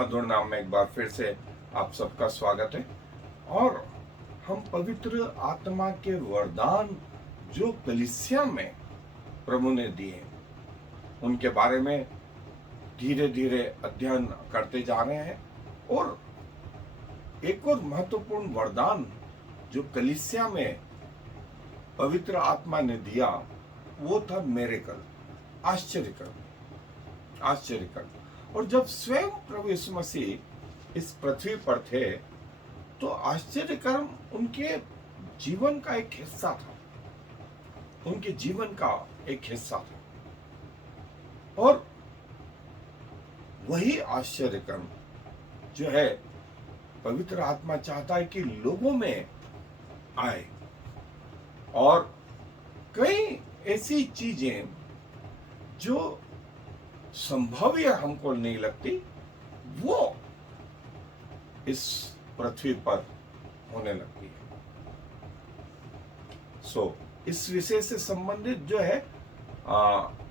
मधुर नाम में एक बार फिर से आप सबका स्वागत है। और हम पवित्र आत्मा के वरदान जो कलीसिया में प्रभु ने दिए उनके बारे में धीरे धीरे अध्ययन करते जा रहे हैं। और एक और महत्वपूर्ण वरदान जो कलीसिया में पवित्र आत्मा ने दिया वो था मिरेकल, आश्चर्य। और जब स्वयं प्रभु यीशु मसीह इस पृथ्वी पर थे तो आश्चर्य कर्म उनके जीवन का एक हिस्सा था, और वही आश्चर्य कर्म जो है पवित्र आत्मा चाहता है कि लोगों में आए। और कई ऐसी चीजें जो संभव हमको नहीं लगती वो इस पृथ्वी पर होने लगती है। इस विषय से संबंधित जो है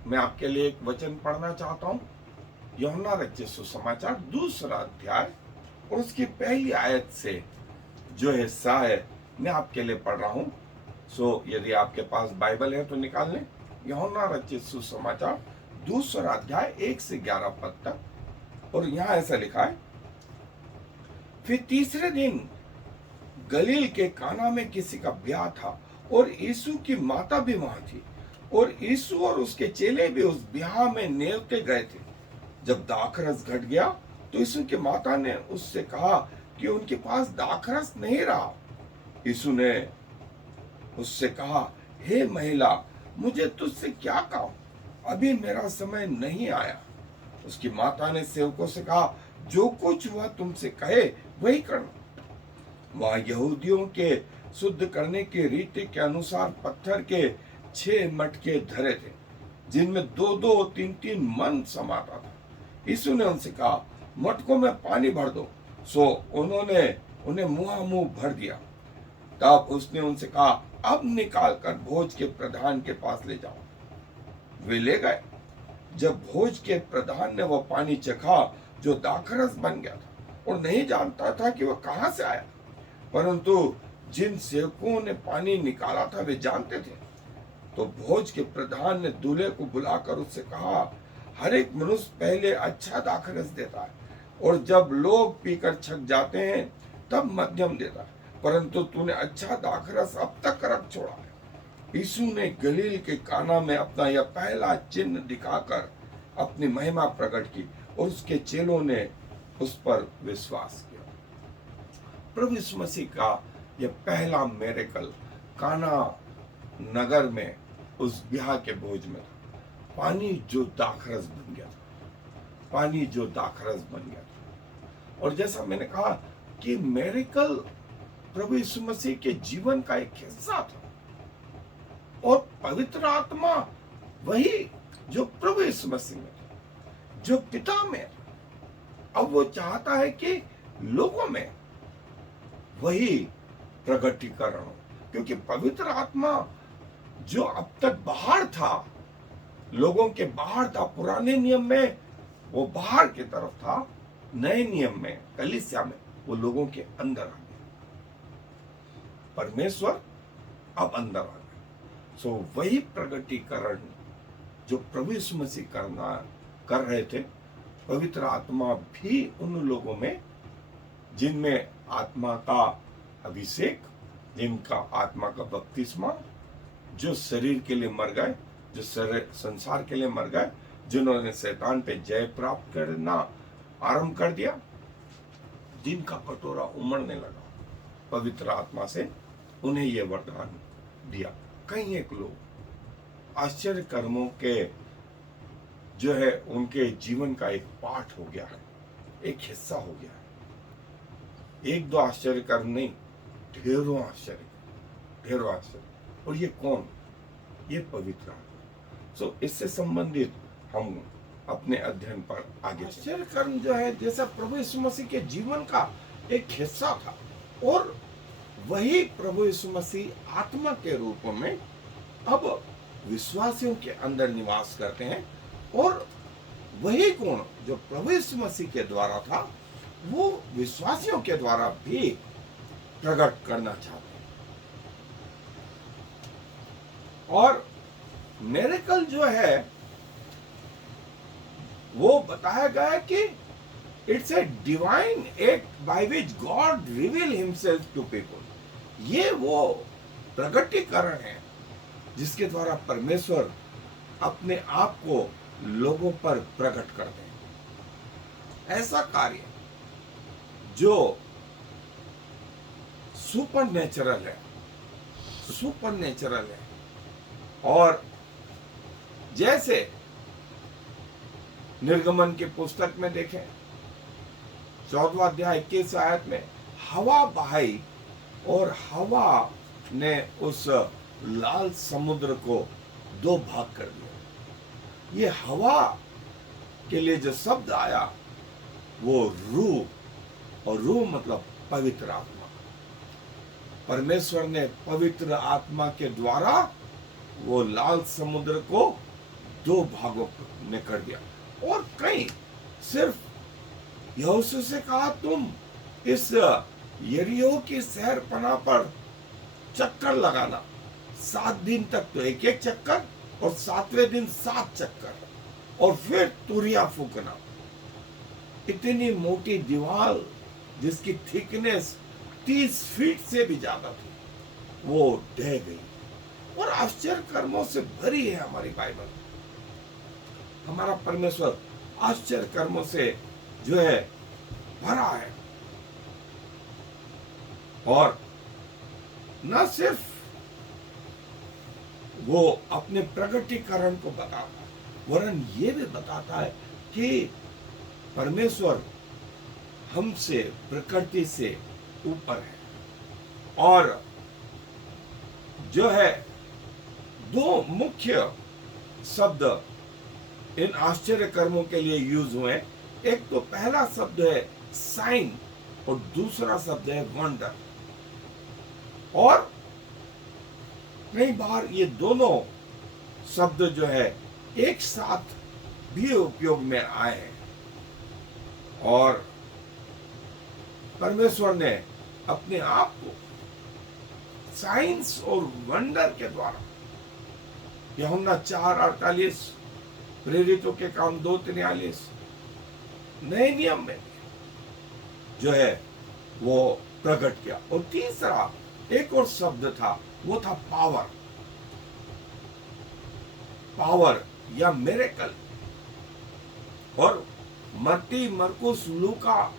मैं आपके लिए एक वचन पढ़ना चाहता हूं। यूहन्ना रचित सुसमाचार 2 अध्याय और उसकी पहली आयत से जो हिस्सा है मैं आपके लिए पढ़ रहा हूं। यदि आपके पास बाइबल है तो निकाल लें। यूहन्ना रचित सुसमाचार 2 अध्याय 1 से 11 पद तक। और यहां ऐसा लिखा है, फिर तीसरे दिन गलील के काना में किसी का ब्याह था और यीशु की माता भी वहां थी, और यीशु और उसके चेले भी उस ब्याह में नेवते गए थे। जब दाखरस घट गया तो यीशु की माता ने उससे कहा कि उनके पास दाखरस नहीं रहा। यीशु ने उससे कहा, हे महिला, मुझे तुझसे क्या काम, अभी मेरा समय नहीं आया। उसकी माता ने सेवकों से कहा, जो कुछ वह तुमसे कहे वही करना। वहां यहूदियों के शुद्ध करने की रीति के अनुसार पत्थर के 6 मटके धरे थे, जिनमें 2-2, 3-3 मन समाता था। यीशु ने उनसे कहा, मटकों में पानी भर दो। उन्होंने उन्हें मुंह भर दिया। तब उसने उनसे कहा, अब निकाल कर भोज के प्रधान के पास ले जाओ। वे ले गए। जब भोज के प्रधान ने वह पानी चखा जो दाखरस बन गया था और नहीं जानता था कि वह कहां से आया, परंतु जिन सेवकों ने पानी निकाला था वे जानते थे, तो भोज के प्रधान ने दूल्हे को बुलाकर उससे कहा, हर एक मनुष्य पहले अच्छा दाखरस देता है और जब लोग पीकर छक जाते हैं तब मध्यम देता है, परंतु तूने अच्छा दाखरस अब तक रख छोड़ा है। यीशु ने गलील के काना में अपना यह पहला चिन्ह दिखाकर अपनी महिमा प्रकट की और उसके चेलों ने उस पर विश्वास किया। प्रभु यीशु मसीह का यह पहला मिरेकल काना नगर में उस ब्याह के भोज में था। पानी जो दाखरस बन गया था। और जैसा मैंने कहा कि मिरेकल प्रभु यीशु मसीह के जीवन का एक हिस्सा था, और पवित्र आत्मा वही जो प्रभु यीशु मसीह में था, जो पिता में था, अब वो चाहता है कि लोगों में वही प्रगटीकरण हो। क्योंकि पवित्र आत्मा जो अब तक बाहर था, लोगों के बाहर था, पुराने नियम में वो बाहर की तरफ था, नए नियम में कलीसिया में वो लोगों के अंदर आ गया। परमेश्वर अब अंदर आ गया। वही प्रगटीकरण जो प्रभु यीशु मसीह कर रहे थे, पवित्र आत्मा भी उन लोगों में जिनमें आत्मा का अभिषेक, जिनका आत्मा का बपतिस्मा, जो शरीर के लिए मर गए, जो संसार के लिए मर गए, जिन्होंने शैतान पे जय प्राप्त करना आरंभ कर दिया, जिनका कटोरा उमड़ने लगा पवित्र आत्मा से, उन्हें यह वरदान दिया। कई एक लोग आश्चर्य कर्मों के जो है उनके जीवन का एक पार्ट हो गया है, एक हिस्सा हो गया है। 1-2 आश्चर्य कर्म नहीं, ढेरों आश्चर्य। और ये कौन? ये पवित्र आत्मा। इससे संबंधित हम अपने अध्ययन पर आगे। आश्चर्य कर्म जो है जैसा प्रभु यीशु मसीह के जीवन का एक हिस्सा था, और वही प्रभु यीशु मसीह आत्मा के रूप में अब विश्वासियों के अंदर निवास करते हैं, और वही गुण जो प्रभु यीशु मसीह के द्वारा था, वो विश्वासियों के द्वारा भी प्रकट करना चाहते हैं। और मिरेकल जो है वो बताया गया है कि it's a divine act by which God reveal himself to people. ये वो प्रकटीकरण है जिसके द्वारा परमेश्वर अपने आप को लोगों पर प्रकट करते हैं। ऐसा कार्य जो सुपर नेचुरल है, सुपर नेचुरल है। और जैसे निर्गमन की पुस्तक में देखें 14वां अध्याय 21 आयत में हवा बहाई और हवा ने उस लाल समुद्र को 2 भाग कर दिया। ये हवा के लिए जो शब्द आया वो रूह, और रूह मतलब पवित्र आत्मा। परमेश्वर ने पवित्र आत्मा के द्वारा वो लाल समुद्र को 2 भागों में कर दिया। और कहीं सिर्फ यहोशू से कहा तुम इस यरीहो की शहर पनाह पर चक्कर लगाना, 7 दिन तक तो 1-1 चक्कर, और 7वें दिन 7 चक्कर, और फिर तुरिया फूकना। इतनी मोटी दीवार जिसकी थिकनेस 30 फीट से भी ज्यादा थी, वो ढह गई। और आश्चर्य कर्मों से भरी है हमारी बाइबल। हमारा परमेश्वर आश्चर्य कर्मों से जो है भरा है। और न सिर्फ वो अपने प्रकटीकरण को बताता है, वरन ये भी बताता है कि परमेश्वर हमसे प्रकृति से ऊपर है। और जो है 2 मुख्य शब्द इन आश्चर्य कर्मों के लिए यूज हुए। एक तो पहला शब्द है साइन और दूसरा शब्द है वंडर। और कई बार ये दोनों शब्द जो है एक साथ भी उपयोग में आए हैं। और परमेश्वर ने अपने आप को साइंस और वंडर के द्वारा, यूहन्ना 4:48, प्रेरितों के काम 2:43, नए नियम में जो है वो प्रकट किया। और तीसरा एक और शब्द था, वो था पावर, पावर या मिरेकल। और मत्ती, मरकुस, लूका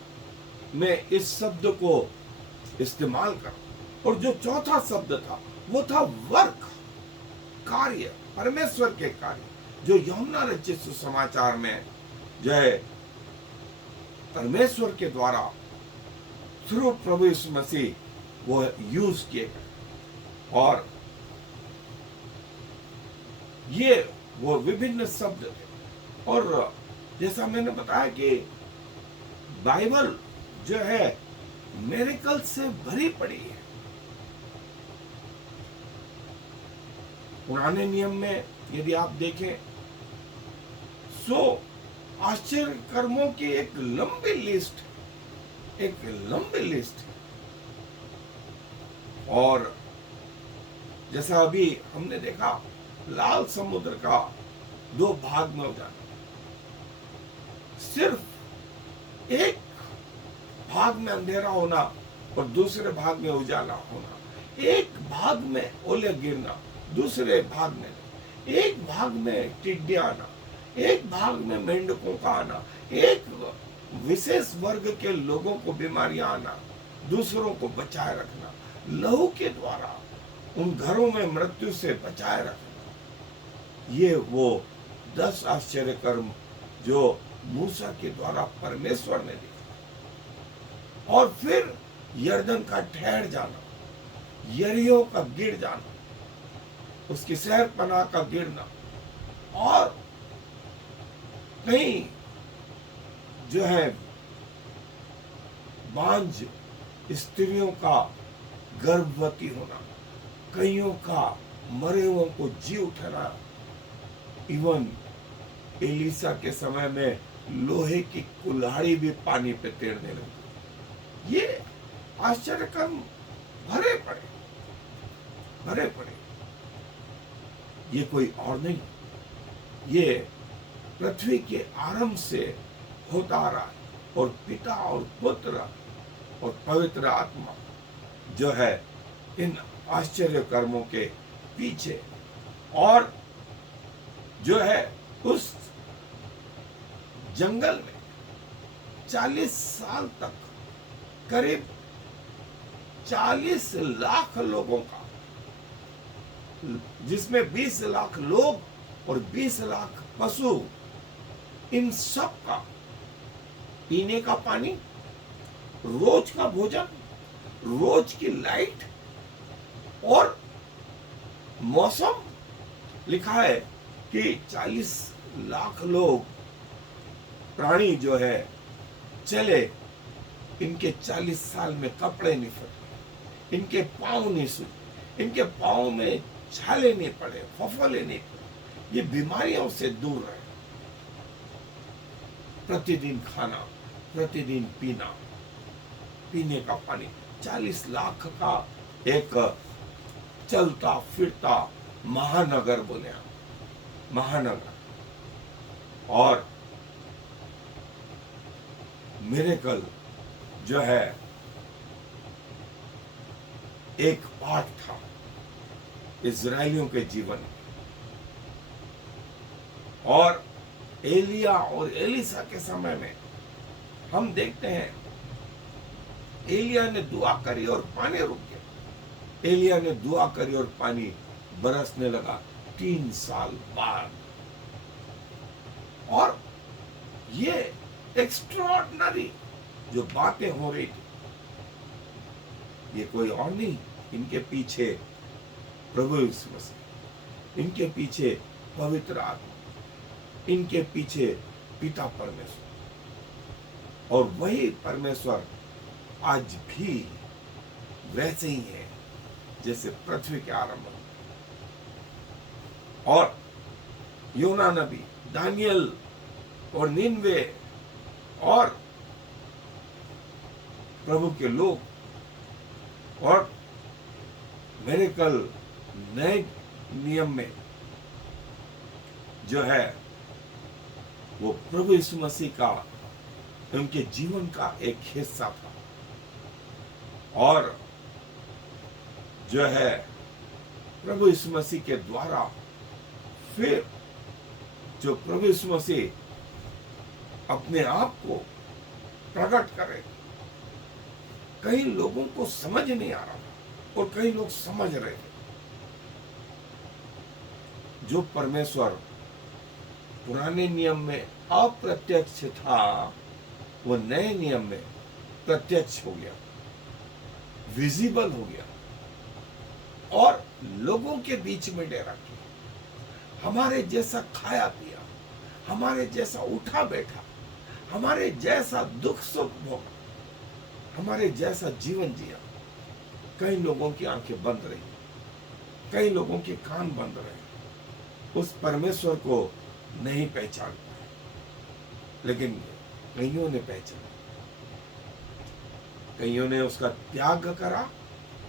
में इस शब्द को इस्तेमाल कर। और जो चौथा शब्द था वो था वर्क, कार्य, परमेश्वर के कार्य, जो यूहन्ना रचित सुसमाचार में जो है परमेश्वर के द्वारा थ्रू प्रभु यीशु मसीह वो यूज किए गए। और ये वो विभिन्न शब्द थे। और जैसा मैंने बताया कि बाइबल जो है मिरेकल से भरी पड़ी है। पुराने नियम में यदि आप देखें सो आश्चर्य कर्मों की एक लंबी लिस्ट है। और जैसा अभी हमने देखा लाल समुद्र का 2 भाग में हो जाना, सिर्फ एक भाग में अंधेरा होना और दूसरे भाग में उजाला होना, एक भाग में ओले गिरना, दूसरे भाग में, एक भाग में टिड्डियां आना, एक भाग में मेंढकों का आना, एक विशेष वर्ग के लोगों को बीमारियां आना, दूसरों को बचाए रखना, लहू के द्वारा उन घरों में मृत्यु से बचाए रखना। ये वो 10 आश्चर्य कर्म जो मूसा के द्वारा परमेश्वर ने दिया। और फिर यरदन का ठहर जाना, यरीहो का गिर जाना, उसकी शहर पनाह का गिरना, और कहीं जो है बांझ स्त्रियों का गर्भवती होना, कईयों का मरे हुओं को जी उठना, इवन एलिसा के समय में लोहे की कुल्हाड़ी भी पानी पे तैरने लगी। ये आश्चर्य कर्म भरे पड़े, भरे पड़े। ये कोई और नहीं, ये पृथ्वी के आरंभ से होता आ रहा है। और पिता और पुत्र और पवित्र आत्मा जो है इन आश्चर्य कर्मों के पीछे, और जो है उस जंगल में 40 साल तक करीब 40 लाख लोगों का, जिसमें 20 लाख लोग और 20 लाख पशु, इन सब का पीने का पानी, रोज का भोजन, रोज की लाइट और मौसम, लिखा है कि 40 लाख लोग प्राणी जो है चले, इनके 40 साल में कपड़े नहीं फटे, इनके पांव नहीं सूखे, इनके पांव में छाले नहीं पड़े, फफोले नहीं पड़े, ये बीमारियों से दूर रहे। प्रतिदिन खाना, प्रतिदिन पीना, पीने का पानी, 40 लाख का एक चलता फिरता महानगर बोले हम, महानगर। और मिरेकल जो है एक पाठ था इजरायलियों के जीवन में। और एलिया और एलिसा के समय में हम देखते हैं, एलिया ने दुआ करी और पानी रुक गया। एलिया ने दुआ करी और पानी बरसने लगा 3 साल बाद। और ये एक्स्ट्राऑर्डिनरी जो बातें हो रही थी, ये कोई और नहीं, इनके पीछे प्रभु यीशु मसीह, इनके पीछे पवित्र आत्मा, इनके पीछे पिता परमेश्वर। और वही परमेश्वर आज भी वैसे ही है जैसे पृथ्वी के आरंभ में। और योना नबी, दानियल और निनवे और प्रभु के लोग, और मिरेकल नए नियम में जो है वो प्रभु यीशु मसीह का, उनके जीवन का एक हिस्सा था। और जो है प्रभु यीशु मसीह के द्वारा फिर जो प्रभु यीशु मसीह अपने आप को प्रकट करे, कई लोगों को समझ नहीं आ रहा था और कई लोग समझ रहे थे। जो परमेश्वर पुराने नियम में अप्रत्यक्ष था, वो नए नियम में प्रत्यक्ष हो गया, विजिबल हो गया, और लोगों के बीच में डेरा किया। हमारे जैसा खाया पिया, हमारे जैसा उठा बैठा, हमारे जैसा दुख सुख भोगा, हमारे जैसा जीवन जिया। कई लोगों की आंखें बंद रही, कई लोगों के कान बंद रहे, उस परमेश्वर को नहीं पहचान पाए। लेकिन कईयों ने पहचाना, कईयों ने उसका त्याग करा,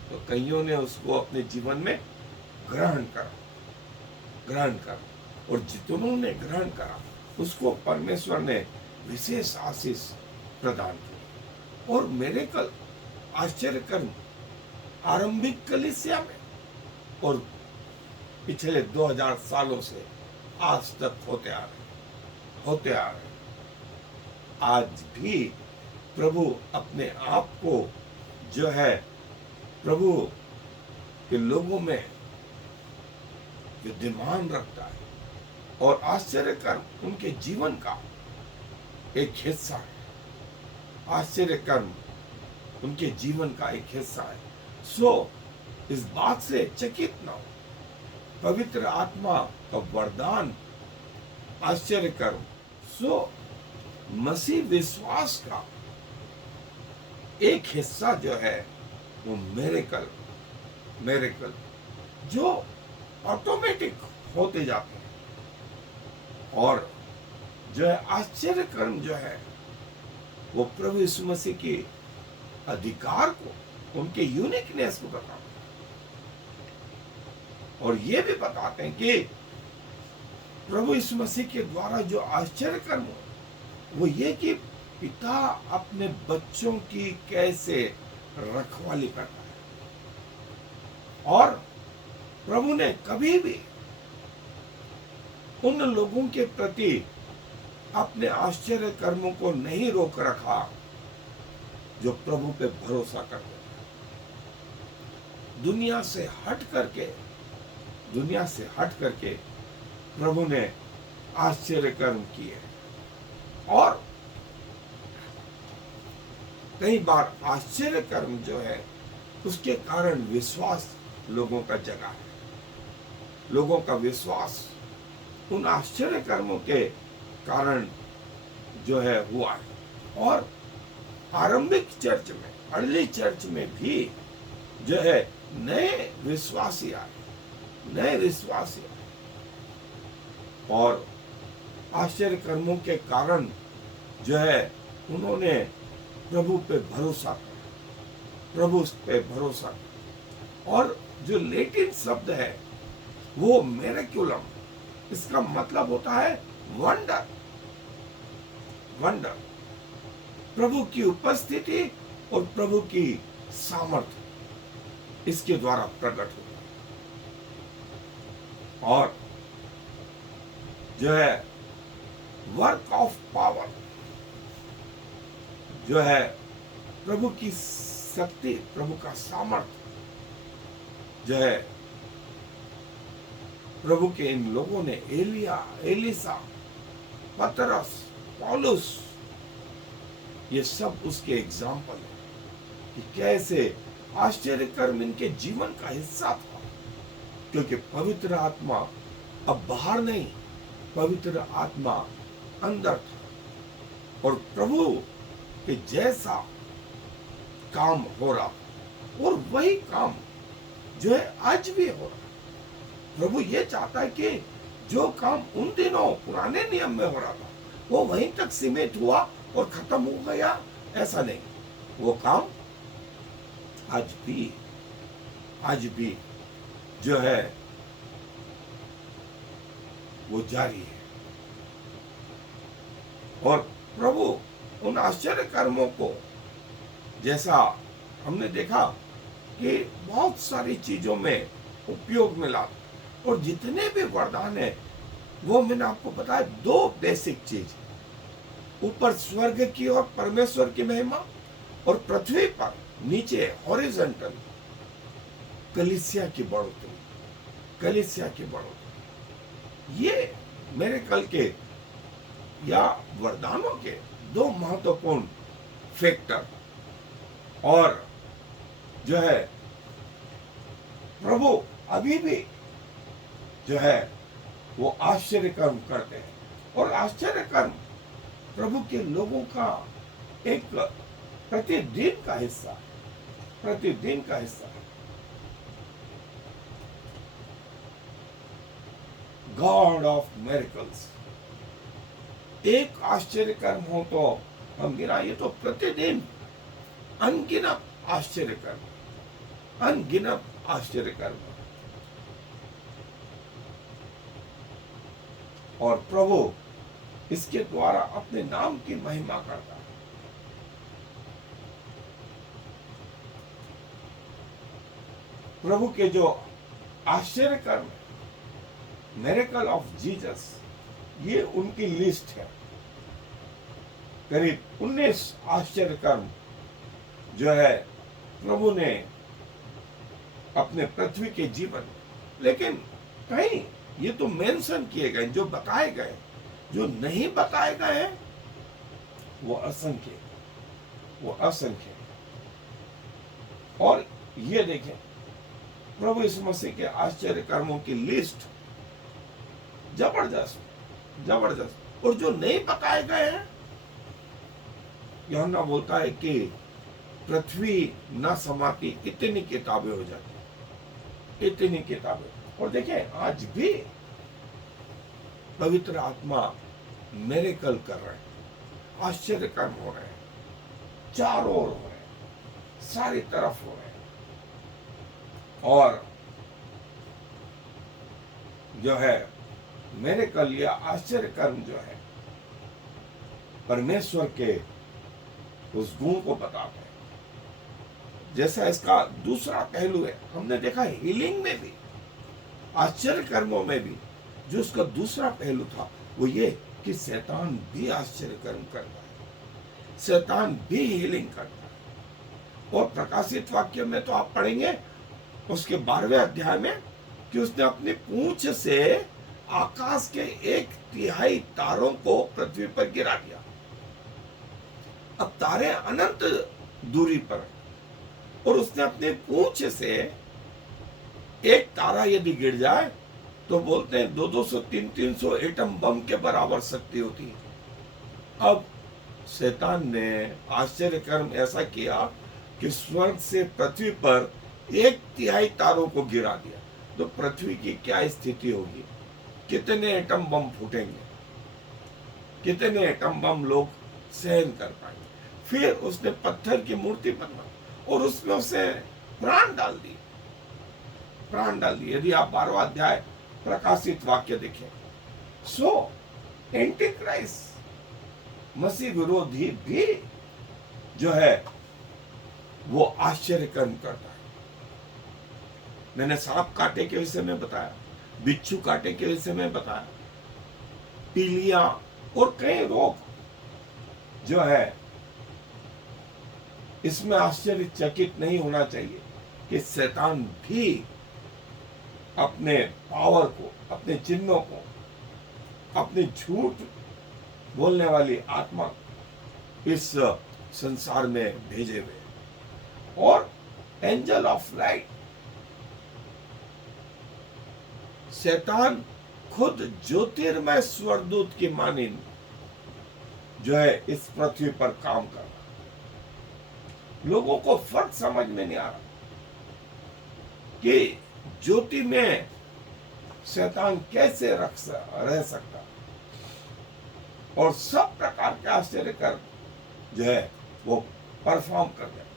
तो कईयों ने उसको अपने जीवन में ग्रहण करा। और जितनों ने ग्रहण करा, उसको परमेश्वर ने विशेष आशीष प्रदान की। और मिरेकल, आश्चर्य कर्म आरंभिक कलीसिया में और पिछले 2000 सालों से आज तक होते आ रहे। आज भी प्रभु अपने आप को जो है प्रभु के लोगों में विद्यमान रखता है, और आश्चर्य कर्म उनके जीवन का एक हिस्सा है। आश्चर्य कर्म उनके जीवन का एक हिस्सा है। सो इस बात से चकित न हो, पवित्र आत्मा का वरदान आश्चर्य कर्म, सो मसीह विश्वास का एक हिस्सा जो है वो मिरेकल जो ऑटोमेटिक होते जाते हैं। और जो है आश्चर्य कर्म जो है वो प्रभु यीशु मसीह के अधिकार को, उनके यूनिकनेस को बताते हैं। और ये भी बताते हैं कि प्रभु यीशु मसीह के द्वारा जो आश्चर्य कर्म हो वो ये कि पिता अपने बच्चों की कैसे रखवाली करता है। और प्रभु ने कभी भी उन लोगों के प्रति अपने आश्चर्य कर्मों को नहीं रोक रखा जो प्रभु पे भरोसा करते हैं। दुनिया से हट करके प्रभु ने आश्चर्य कर्म किए। और कई बार आश्चर्य कर्म जो है उसके कारण विश्वास लोगों का जगा है। लोगों का विश्वास उन आश्चर्य कर्मों के कारण जो है हुआ है। और आरंभिक चर्च में, अर्ली चर्च में भी जो है नए विश्वासी आए और आश्चर्य कर्मों के कारण जो है उन्होंने प्रभु पे भरोसा किया। और जो लैटिन शब्द है वो मेरेक्युलम, इसका मतलब होता है वंडर। प्रभु की उपस्थिति और प्रभु की सामर्थ्य इसके द्वारा प्रकट होता है। और जो है वर्क ऑफ पावर, जो है प्रभु की शक्ति, प्रभु का सामर्थ्य जो है प्रभु के इन लोगों ने, एलिसा, पतरस, पौलुस, ये सब उसके एग्जाम्पल है कि कैसे आश्चर्य कर्म इनके जीवन का हिस्सा था। क्योंकि पवित्र आत्मा अब बाहर नहीं, पवित्र आत्मा अंदर था और प्रभु के जैसा काम हो रहा और वही काम जो है आज भी हो रहा है। प्रभु ये चाहता है कि जो काम उन दिनों पुराने नियम में हो रहा था वो वहीं तक सीमित हुआ और खत्म हो गया, ऐसा नहीं। वो काम आज भी जो है वो जारी है। और प्रभु उन आश्चर्य कर्मों को, जैसा हमने देखा कि बहुत सारी चीजों में उपयोग में लाता, और जितने भी वरदान है वो मैंने आपको बताया दो बेसिक चीज, ऊपर स्वर्ग की और परमेश्वर की महिमा, और पृथ्वी पर नीचे हॉरिजॉन्टल कलीसिया की बढ़ोतरी। ये मेरे कल के या वरदानों के दो महत्वपूर्ण फैक्टर। और जो है प्रभु अभी भी जो है वो आश्चर्य कर्म करते हैं, और आश्चर्य कर्म प्रभु के लोगों का एक प्रतिदिन का हिस्सा है। गॉड ऑफ मिरेकल्स, एक आश्चर्य कर्म हो तो हम गिना, ये तो प्रतिदिन अनगिनत आश्चर्य कर्म। और प्रभु इसके द्वारा अपने नाम की महिमा करता है। प्रभु के जो आश्चर्य कर्म है, मिरेकल ऑफ जीसस, ये उनकी लिस्ट है। करीब 19 आश्चर्य कर्म जो है प्रभु ने अपने पृथ्वी के जीवन, लेकिन कहीं ये तो मेंशन किए गए, जो बताए गए, जो नहीं बताए गए वो असंख्य। और ये देखें प्रभु यीशु मसीह के आश्चर्य कर्मों की लिस्ट जबरदस्त। और जो नहीं बताए गए हैं, यूहन्ना बोलता है कि पृथ्वी न समाती इतनी किताबें हो जाती, इतनी किताबें। और देखिए आज भी पवित्र आत्मा मिरेकल कर रहे हैं, आश्चर्य कर्म हो रहे हैं, चारों ओर हो रहे हैं, सारी तरफ हो रहे हैं। और जो है मिरेकल या आश्चर्य कर्म जो है परमेश्वर के उस गुण को बताते हैं। जैसा इसका दूसरा पहलू है, हमने देखा हीलिंग में भी, आश्चर्य कर्मों में भी जो उसका दूसरा पहलू था वो ये कि शैतान भी आश्चर्य कर्म करता है, शैतान भी हीलिंग करता है। और प्रकाशित वाक्य में तो आप पढ़ेंगे उसके 12वें अध्याय में कि उसने अपनी पूंछ से आकाश के 1/3 तारों को पृथ्वी पर गिरा दिया। अब तारे अनंत दूरी पर हैं और उसने अपनी पूंछ से एक तारा यदि गिर जाए तो बोलते हैं 200 300 एटम बम के बराबर शक्ति होती है। अब शैतान ने आश्चर्य कर्म ऐसा किया कि स्वर्ग से पृथ्वी पर 1/3 तारों को गिरा दिया। तो पृथ्वी की क्या स्थिति होगी, कितने एटम बम फूटेंगे, कितने एटम बम लोग सहन कर पाएंगे। फिर उसने पत्थर की मूर्ति बनवाई और उसमें उसे प्राण डाल दी, प्राण डाल दी। यदि आप 12वां अध्याय प्रकाशित वाक्य देखें, सो एंटी क्राइस्ट मसीह विरोधी भी जो है वो आश्चर्य कर्म करता है। मैंने सांप काटे के विषय में बताया, बिच्छू काटे के विषय में बताया, पीलिया और कई रोग जो है। इसमें आश्चर्यचकित नहीं होना चाहिए कि शैतान भी अपने पावर को, अपने चिन्हों को, अपने झूठ बोलने वाली आत्मा इस संसार में भेजे हुए। और एंजल ऑफ लाइट, शैतान खुद ज्योतिर्मय स्वरदूत की मानिंद जो है इस पृथ्वी पर काम कर रहा। लोगों को फर्क समझ में नहीं आ रहा कि ज्योति में शैतान कैसे रह सकता, और सब प्रकार के आश्चर्य कर्म जो है वो परफॉर्म कर रहे।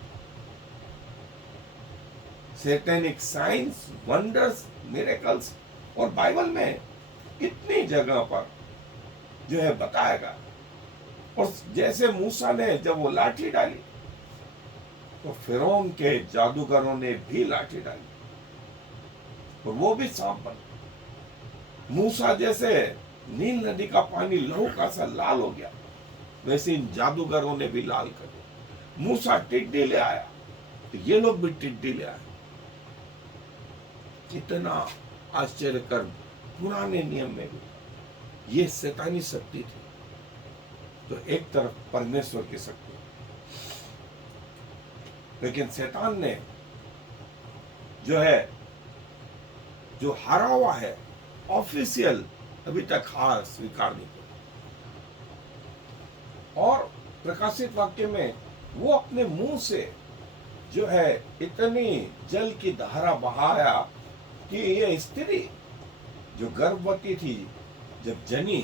सैटेनिक साइंस, वंडर्स, मिरेकल्स, और बाइबल में इतनी जगह पर जो है बताएगा। और जैसे मूसा ने जब वो लाठी डाली तो फिरौन के जादूगरों ने भी लाठी डाली और वो भी सांप बना। मूसा जैसे नील नदी का पानी लहू का सा लाल हो गया, वैसे इन जादूगरों ने भी लाल कर दिया। मूसा टिड्डी ले आया तो ये लोग भी टिड्डी ले आए। कितना आश्चर्य कर्म पुराने नियम में भी। ये शैतानी शक्ति थी, तो एक तरफ परमेश्वर की शक्ति, लेकिन शैतान ने जो है जो हारा हुआ है ऑफिशियल अभी तक हार स्वीकार नहीं किया। और प्रकाशित वाक्य में वो अपने मुंह से जो है इतनी जल की धारा बहाया कि ये स्त्री जो गर्भवती थी जब जनी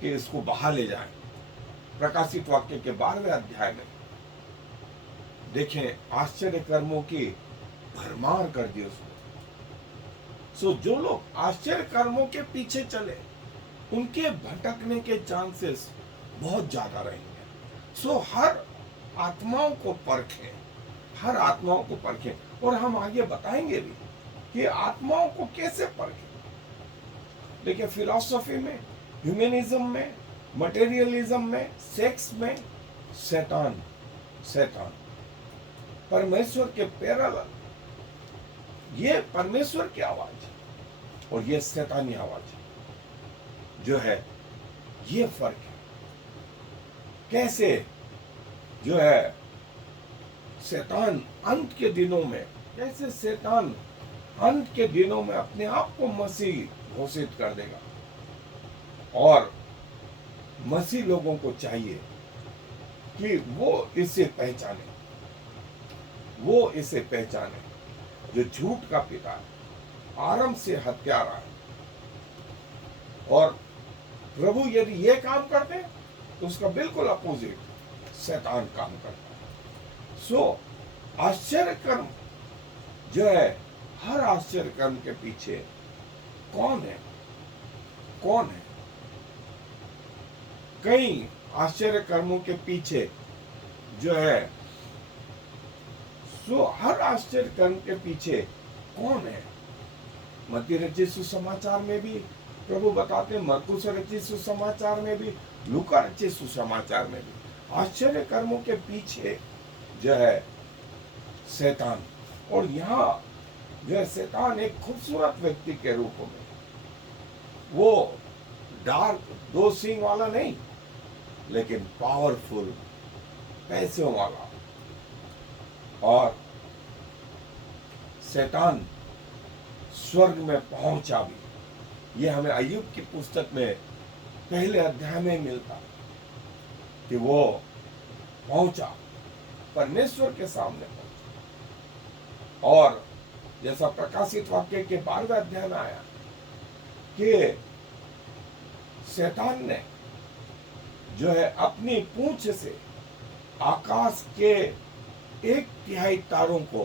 कि इसको बहा ले जाए। प्रकाशित वाक्य के 12वें अध्याय में देखें आश्चर्य कर्मों की भरमार कर दी उसने। सो जो लोग आश्चर्य कर्मों के पीछे चले उनके भटकने के चांसेस बहुत ज्यादा रहेंगे। सो हर आत्माओं को परखें, हर आत्माओं को परखें, और हम आगे बताएंगे भी कि आत्माओं को कैसे परखें। देखिए फिलॉसफी में, ह्यूमनिज्म में, मटेरियलिज्म में, सेक्स में शैतान परमेश्वर के पैरेलल, ये परमेश्वर की आवाज है और ये शैतानी आवाज है जो है। ये फर्क है। कैसे जो है शैतान अंत के दिनों में, कैसे शैतान अंत के दिनों में अपने आप को मसीह घोषित कर देगा, और मसीह लोगों को चाहिए कि वो इसे पहचाने, वो इसे पहचाने जो झूठ का पिता है, आरंभ से हत्यारा है और प्रभु यदि ये काम करते तो उसका बिल्कुल अपोजिट शैतान काम करता है। सो आश्चर्य कर्म जो है, हर आश्चर्य कर्म के पीछे कौन है? कौन है? कई आश्चर्य कर्मों के पीछे जो है, सो हर आश्चर्य कर्म के पीछे कौन है? मत्ती रचित सुसमाचार में भी प्रभु बताते हैं, मरकुस रचित सुसमाचार में भी, लूका रचित सुसमाचार में भी आश्चर्य कर्मों के पीछे जो है शैतान। और यहाँ जो है शैतान एक खूबसूरत व्यक्ति के रूप में, वो डार्क दो सींग वाला नहीं, लेकिन पावरफुल पैसों वाला। और शैतान स्वर्ग में पहुंचा भी, ये हमें अय्यूब की पुस्तक में पहले अध्याय में मिलता कि वो पहुंचा, परमेश्वर के सामने पहुंचा। और जैसा प्रकाशित वाक्य के 12वें अध्याय में आया कि शैतान ने जो है अपनी पूंछ से आकाश के 1/3 तारों को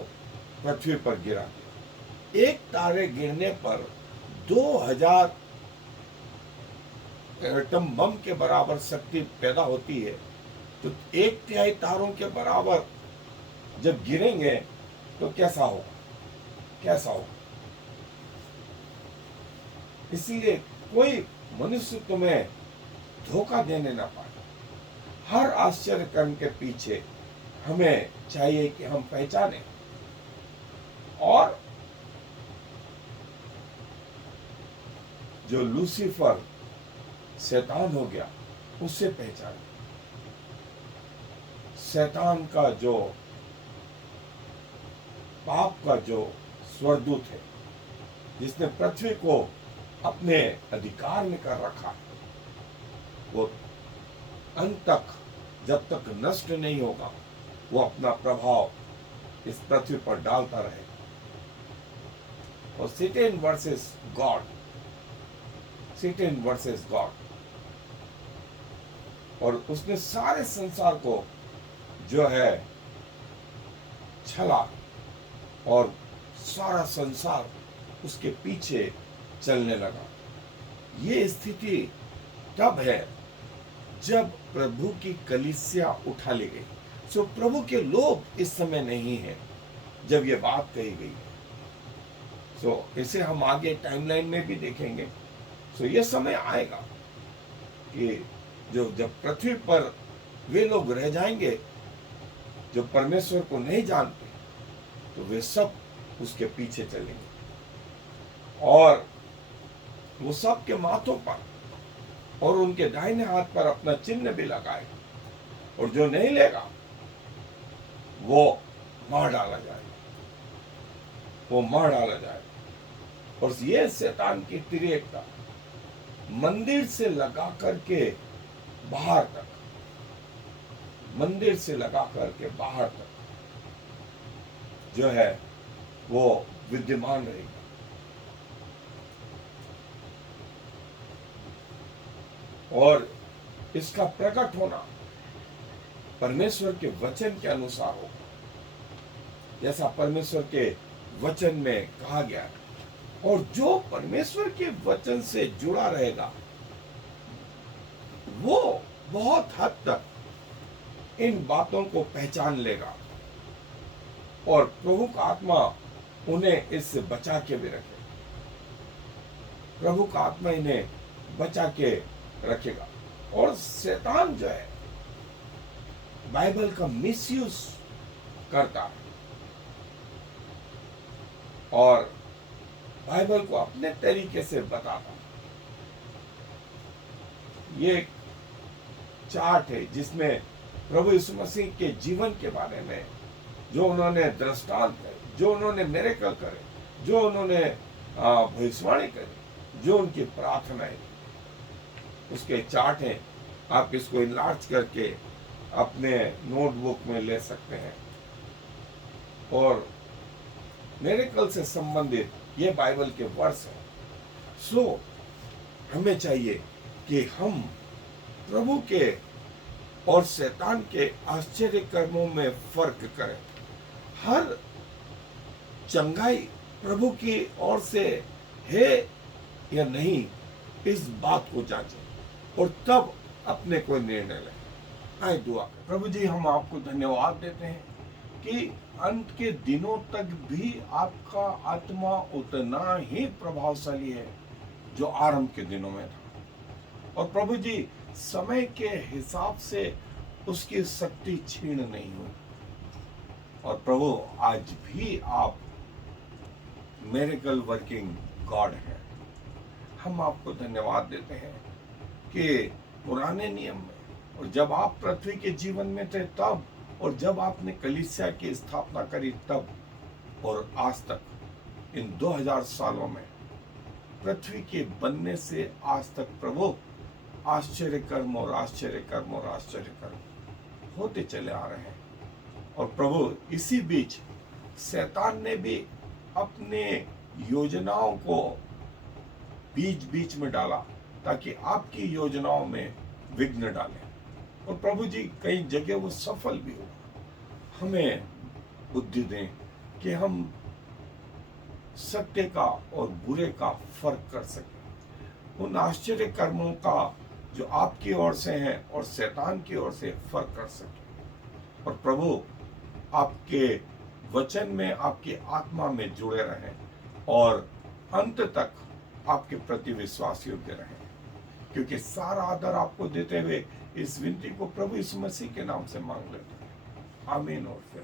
पृथ्वी पर गिरा दिया। एक तारे गिरने पर 2000 एटम बम के बराबर शक्ति पैदा होती है। तो 1/3 तारों के बराबर जब गिरेंगे तो कैसा होगा? कैसा होगा? इसलिए कोई मनुष्य तुम्हें धोखा देने ना पाए। हर आश्चर्य कर्म के पीछे हमें चाहिए कि हम पहचाने, और जो लूसीफर शैतान हो गया उससे पहचाने। शैतान का जो पाप का जो स्वर्गदूत है, जिसने पृथ्वी को अपने अधिकार में कर रखा है, वो अंत तक जब तक नष्ट नहीं होगा वो अपना प्रभाव इस पृथ्वी पर डालता रहेगा। और Satan versus God, Satan versus God, और उसने सारे संसार को जो है छला, और सारा संसार उसके पीछे चलने लगा। ये स्थिति तब है जब प्रभु की कलीसिया उठा ली गई। सो प्रभु के लोग इस समय नहीं है जब ये बात कही गई है। सो इसे हम आगे टाइमलाइन में भी देखेंगे। सो ये समय आएगा कि जब पृथ्वी पर वे लोग रह जाएंगे जो परमेश्वर को नहीं जानते, तो वे सब उसके पीछे चलेंगे, और वो सब के माथों पर और उनके दाहिने हाथ पर अपना चिन्ह भी लगाएगा, और जो नहीं लेगा वो मार डाला जाएगा, वो मार डाला जाएगा। और ये शैतान की तिरेकता मंदिर से लगा करके बाहर तक, मंदिर से लगा करके बाहर तक जो है वो विद्यमान रहेगा। और इसका प्रकट होना परमेश्वर के वचन के अनुसार होगा, जैसा परमेश्वर के वचन में कहा गया है। और जो परमेश्वर के वचन से जुड़ा रहेगा वो बहुत हद तक इन बातों को पहचान लेगा, और प्रभु का आत्मा उन्हें इससे बचा के भी रखेगा। प्रभु का आत्मा इन्हें बचा के रखेगा। और शैतान जो है बाइबल का मिसयूज करता है, और बाइबल को अपने तरीके से बताता। ये एक चार्ट है जिसमें प्रभु यीशु मसीह के जीवन के बारे में, जो उन्होंने दृष्टांत है, जो उन्होंने मिरेकल करे, जो उन्होंने भविष्यवाणी करी, जो उनकी प्रार्थनाएं, उसके चार्ट हैं। आप इसको इनलार्ज करके अपने नोटबुक में ले सकते हैं। और मिरेकल से संबंधित ये बाइबल के वर्स हैं। सो हमें चाहिए कि हम प्रभु के और शैतान के आश्चर्य कर्मों में फर्क करें। हर चंगाई प्रभु की ओर से है या नहीं, इस बात को जांचें और तब अपने कोई निर्णय लें। आए दुआ करें। प्रभु जी, हम आपको धन्यवाद देते हैं कि अंत के दिनों तक भी आपका आत्मा उतना ही प्रभावशाली है जो आरंभ के दिनों में था। और प्रभु जी, समय के हिसाब से उसकी शक्ति क्षीण नहीं हुई। और प्रभु, आज भी आप मिरेकल वर्किंग गॉड हैं। हम आपको धन्यवाद देते हैं कि पुराने नियम में और जब आप पृथ्वी के जीवन में थे तब, और जब आपने कलीसिया की स्थापना करी तब, और आज तक इन 2000 सालों में पृथ्वी के बनने से आज तक प्रभु आश्चर्य कर्म और आश्चर्य कर्म और आश्चर्य कर्म होते चले आ रहे हैं। और प्रभु, इसी बीच शैतान ने भी अपने योजनाओं को बीच बीच में डाला ताकि आपकी योजनाओं में विघ्न डाले। और प्रभु जी, कई जगह वो सफल भी हो। हमें बुद्धि दें कि हम सत्य का और बुरे का फर्क कर सकें, उन आश्चर्य कर्मों का जो आपकी ओर से हैं और शैतान की ओर से फर्क कर सकें। और प्रभु, आपके वचन में, आपकी आत्मा में जुड़े रहें और अंत तक आपके प्रति विश्वास योग्य रहें, क्योंकि सारा आदर आपको देते हुए इस विनती को प्रभु यीशु मसीह के नाम से मांग लेते हैं। आमीन। और फिर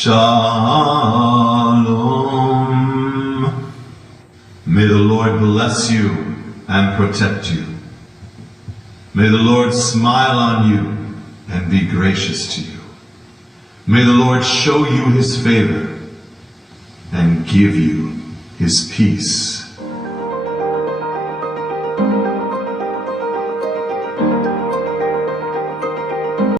Shalom. May the Lord bless you and protect you. May the Lord smile on you and be gracious to you. May the Lord show you his favor and give you his peace.